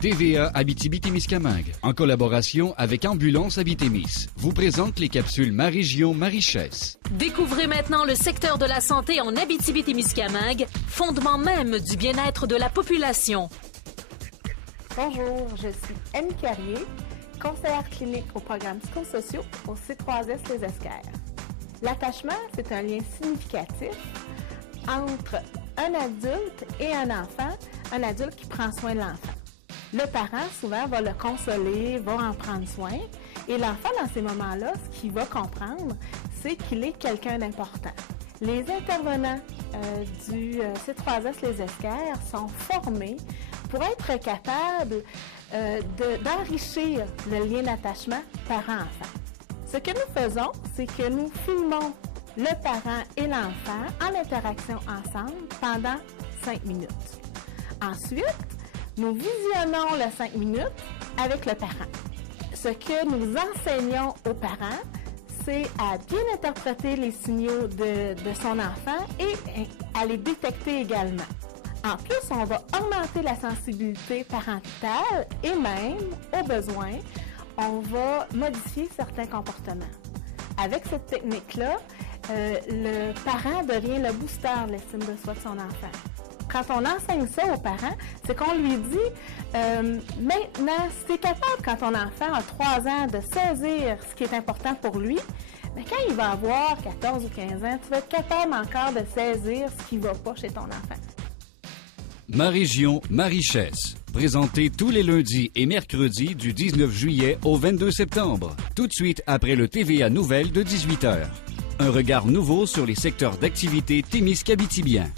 TVA Abitibi-Témiscamingue, en collaboration avec Ambulance Abitimis, vous présente les capsules Ma Région, Ma Richesse. Découvrez maintenant le secteur de la santé en Abitibi-Témiscamingue, fondement même du bien-être de la population. Bonjour, je suis Annie Carrier, conseillère clinique au programme psychosociaux au C3S Les Esquerres. L'attachement, c'est un lien significatif entre un adulte et un enfant, un adulte qui prend soin de l'enfant. Le parent, souvent, va le consoler, va en prendre soin, et l'enfant, dans ces moments-là, ce qu'il va comprendre, c'est qu'il est quelqu'un d'important. Les intervenants du C3S Les Esquerres sont formés pour être capables d'enrichir le lien d'attachement parent-enfant. Ce que nous faisons, c'est que nous filmons le parent et l'enfant en interaction ensemble pendant 5 minutes. Ensuite, nous visionnons les 5 minutes avec le parent. Ce que nous enseignons aux parents, c'est à bien interpréter les signaux de son enfant et à les détecter également. En plus, on va augmenter la sensibilité parentale et même, au besoin, on va modifier certains comportements. Avec cette technique-là, le parent devient le booster de l'estime de soi de son enfant. Quand on enseigne ça aux parents, c'est qu'on lui dit maintenant, si tu es capable, quand ton enfant a 3 ans, de saisir ce qui est important pour lui, mais quand il va avoir 14 ou 15 ans, tu vas être capable encore de saisir ce qui ne va pas chez ton enfant. Ma Région, Ma Richesse. Présenté tous les lundis et mercredis du 19 juillet au 22 septembre, tout de suite après le TVA Nouvelles de 18h. Un regard nouveau sur les secteurs d'activité témiscabitibiens.